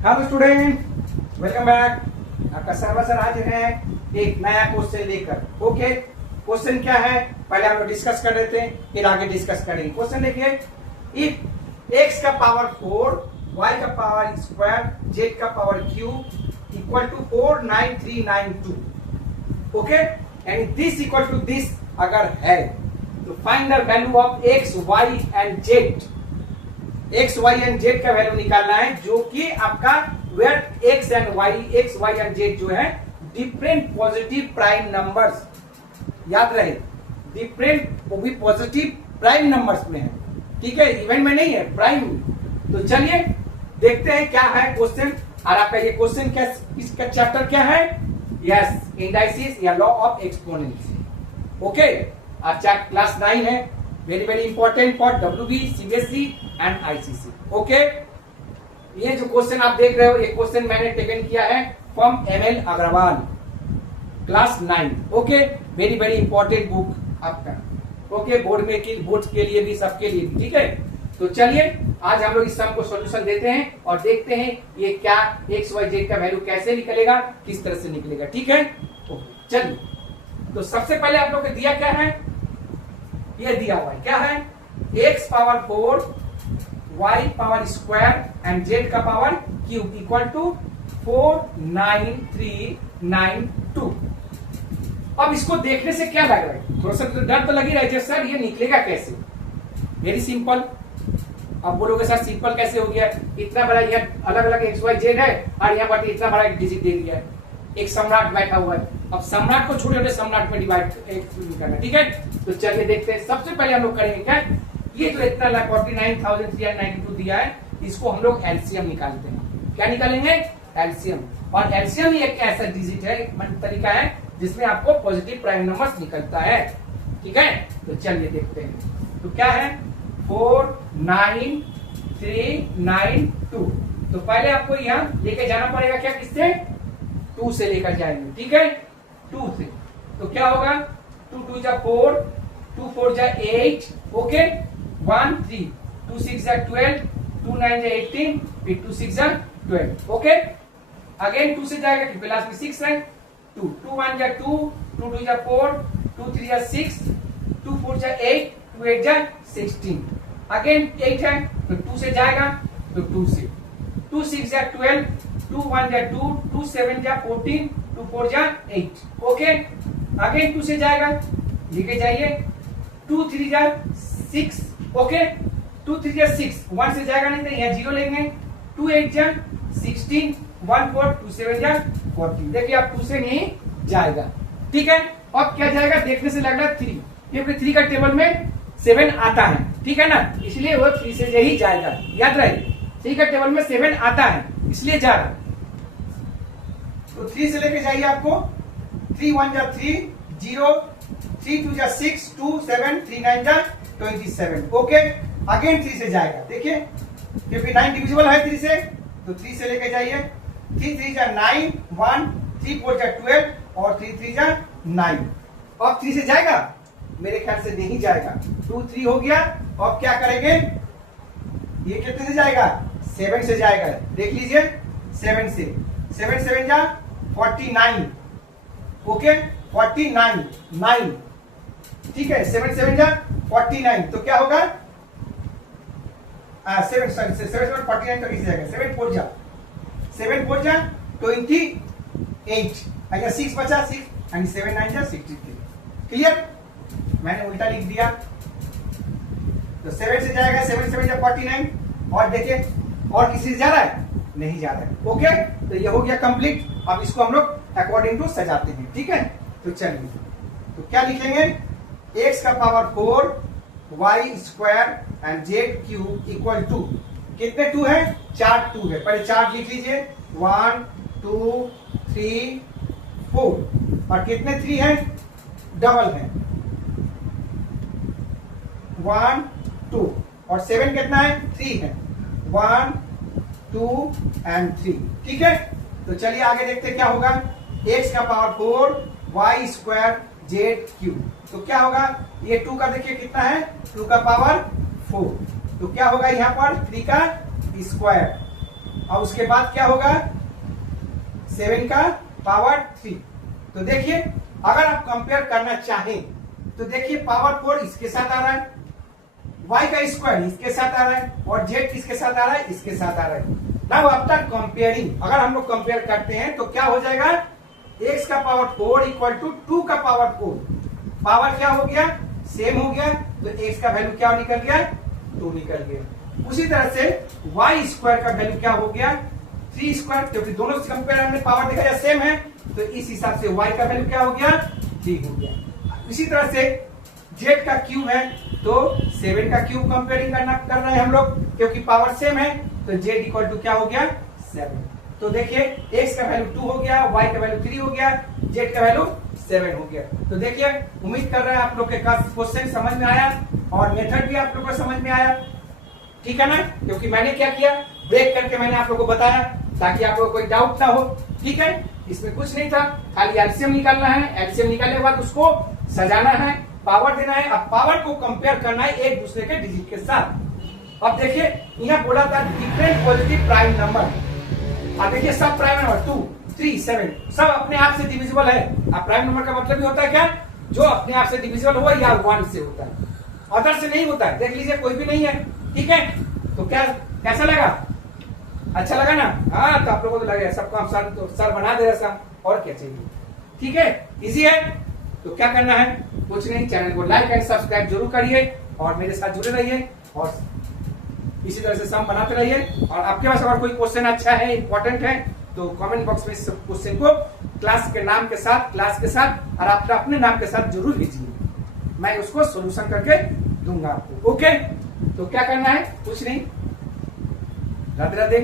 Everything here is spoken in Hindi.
Hello student, welcome back. आपका सर्वर सर आज है एक नया क्वेश्चन लेकर। ओके, क्वेश्चन क्या है पहले हम लोग डिस्कस कर लेते हैं, फिर आगे डिस्कस करेंगे। क्वेश्चन देखिए, इफ x का पावर 4, y का पावर स्क्वायर, z का power cube equal to 49392, okay, and this equal to this अगर है तो find the value of x, y एंड z। X Y and Z का वैल्यू निकालना है, जो कि आपका where X Y and Z जो है डिफरेंट पॉजिटिव प्राइम नंबर्स, याद रहे डिफरेंट, वो भी पॉजिटिव प्राइम नंबर्स में है, ठीक है, इवेंट में नहीं है, प्राइम। तो चलिए देखते हैं क्या है क्वेश्चन। और आपका ये क्वेश्चन क्या, इसका चैप्टर क्या है? यस, इंडाइसिस या लॉ ऑफ एक्सपोनेंट्स। ओके, आज क्लास 9 है, very very important for WB, CBSE and ICC. Okay, ये जो क्वेश्चन आप देख रहे हो, ये क्वेश्चन मैंने टेकन किया है from ML Agarwal, class 9। Okay, very very important book आपका। ओके, बोर्ड के लिए भी, सबके लिए भी, ठीक है। तो चलिए आज हम लोग इस सम को सॉल्यूशन देते हैं और देखते हैं ये क्या एक्स वाई जेड का वैल्यू कैसे निकलेगा, किस तरह से निकलेगा, ठीक है। चलिए, तो सबसे पहले आप लोग को दिया क्या है, ये दिया हुआ है, क्या है, x power 4, y power square and z का पावर क्यूब इक्वल टू 49392। अब इसको देखने से क्या लग रहा है, थोड़ा सा डर तो लगी रहा है सर ये निकलेगा कैसे। Very simple. अब बोलोगे सर सिंपल कैसे हो गया, इतना बड़ा ये अलग अलग एक्स वाई जेड है और यहाँ पर इतना बड़ा एक डिजिट दे दिया है, एक सम्राट बैठा हुआ है। अब सम्राट को छोटे छोटे सम्राट में डिवाइड करना, ठीक है। तो चलिए देखते हैं, सबसे पहले हम लोग करेंगे क्या, ये जो इतना 49,392 दिया है, इसको हम लोग एलसीएम निकालते हैं। क्या निकालेंगे? एलसीएम। और एलसीएम ही एक ऐसा डिजिट है, एक तरीका है जिसमें आपको पॉजिटिव प्राइम नंबर्स निकलता है, ठीक है। तो चलिए देखते हैं, तो क्या है 49392। तो पहले आपको यहाँ लेके जाना पड़ेगा, क्या, किससे, 2 से लेकर जाएंगे, ठीक है, 2 से। तो क्या होगा, 2 2 जा 4, 2 4 जा 8, ओके, 1 3, 2 6 जा 12, 2 9 जा 18, फिर 2 6 जा 12, ओके। अगेन 2 से जाएगा कि लास्ट में 6 है, 2 2 1 जा 2, 2 2 जा 4, 2 3 जा 6, 2 4 जा 8, 2 8 जा 16। अगेन 8 है तो 2 से जाएगा, तो 2 से, 2 6 जा 12, 2 1 जा 2, 2 7 जा 14, 2 4 जा 8, ओके। अगेन 2 से जाएगा, लिखे जाइए, 2 3 जा 6, ओके, 2 3 जा 6, 1 से जाएगा नहीं तो यहाँ 0 लेंगे, 2 8 जा 16, 1 4, 2 7 जा 14। देखिए अब 2 से नहीं जाएगा, ठीक है। अब क्या जाएगा, देखने से लग रहा है 3, क्योंकि 3 का टेबल में 7 आता है, ठीक है ना, इसलिए वो 3 से ही जाएगा, याद रहे 3 का टेबल में 7 आता है इसलिए जा रहा है। तो 3 से लेके जाइए आपको, 3 1 जा 3 0, 3 2 जा 6, 2 7, 3 9 जा 27, ओके। अगेन 3 से जाएगा, देखिए क्योंकि 9 डिविजिबल है 3 से, तो 3 से लेके जाइए, 3 3 जा 9, 1 3 4 जा 12 और 3 3 जा 9। अब 3 से जाएगा, मेरे ख्याल से नहीं जाएगा, 2 3 हो गया। अब क्या करेंगे, ये कितने से जाएगा, 7 से जाएगा, देख लीजिए 7 से, 7 7 जा 49, ओके, 49 9, ठीक है, 7 7 जा 49। तो क्या होगा, 7 7 49 तो किसी जाएगा, 7 4 जा 28, अगर 6 बचा 6 एंड 7 9 जा 63। क्लियर, मैंने उल्टा लिख दिया। तो 7 से जाएगा, 7 7 जा 49, और देखिए और किसी से जा रहा है, नहीं जा रहा है, ओके। तो ये हो गया कंप्लीट। अब इसको हम लोग अकॉर्डिंग टू सजाते हैं, ठीक है। तो चलिए, तो क्या लिखेंगे, x का power 4, y square and z cube equal to, कितने 2 है, 4 2 है, पहले 4 लिख लीजिए, 1 2 3 4, और कितने 3 है, डबल है, 1 2, और 7 कितना है, 3 है, 1 2 एंड 3, ठीक है। तो चलिए आगे देखते क्या होगा, x का power 4, y square z cube, तो क्या होगा, ये 2 का देखिए कितना है, 2 का पावर 4, तो क्या होगा यहाँ पर 3 का स्क्वायर और उसके बाद क्या होगा 7 का पावर 3। तो देखिए अगर आप कंपेयर करना चाहें तो देखिए पावर 4 इसके साथ आ रहा है, y का स्क्वायर इसके साथ आ रहा है और z किसके साथ आ रहा है, इसके साथ आ रहा है। नाउ आफ्टर कंपेयरिंग अगर हम लोग कंपेयर करते हैं तो क्या हो जाएगा x का पावर 4 इक्वल टू 2 का पावर 4। पावर क्या हो गया सेम हो गया तो x का वैल्यू क्या निकल गया 2 निकल गया। उसी तरह से y स्क्वायर का वैल्यू क्या हो गया 3 स्क्वायर, क्योंकि दोनों से कंपेयर हमने पावर देखा जाए सेम है तो इस हिसाब से y का वैल्यू क्या हो गया 3 हो गया। इसी तरह से z का क्यूब है तो 7 का क्यूब कंपेयरिंग कर रहे हैं हम लोग, क्योंकि पावर सेम है तो z इक्वल टू क्या हो गया 7। तो देखिए x का वैल्यू 2 हो गया, y का वैल्यू 3 हो गया, z का वैल्यू 7 हो गया। तो देखिए उम्मीद कर रहे हैं आप लोग के क्वेश्चन समझ में आया और मेथड भी आप लोग को समझ में आया, ठीक है ना। क्योंकि मैंने क्या किया ब्रेक करके मैंने आप लोग को बताया ताकि आप लोग को कोई डाउट ना हो, ठीक है। इसमें कुछ नहीं था, खाली एलसीएम निकालना है, एलसीएम निकालने के बाद उसको सजाना है, पावर देना है। अब पावर को कंपेयर करना है एक दूसरे के डिजिट के साथ। अब देखिए यहाँ बोला था डिफरेंट पॉजिटिव प्राइम नंबर। अब देखिए सब प्राइम नंबर 2, 3, 7 सब अपने आप से डिविजिबल है। अब प्राइम नंबर का मतलब भी होता है क्या जो अपने आप से डिविजिबल हो या 1 से होता है, अदर से नहीं होता है। देख लीजिए कोई भी नहीं है, ठीक है। तो क्या कैसा लगा, अच्छा लगा ना। हाँ तो आप लोगों को तो लगे सबको हम सर बना दे रहे सब, और क्या चाहिए, ठीक है इजी है। तो क्या करना है कुछ नहीं, चैनल को लाइक एंड सब्सक्राइब जरूर करिए और मेरे साथ जुड़े रहिए और इसी तरह से सम बनाते रहिए। और आपके पास अगर कोई क्वेश्चन अच्छा है इंपॉर्टेंट है तो कमेंट बॉक्स में इस क्वेश्चन को क्लास के नाम के साथ और आप अपने नाम के साथ जरूर भेजिए, मैं उसको सोल्यूशन करके दूंगा आपको। ओके तो क्या करना है कुछ नहीं, राधे राधे।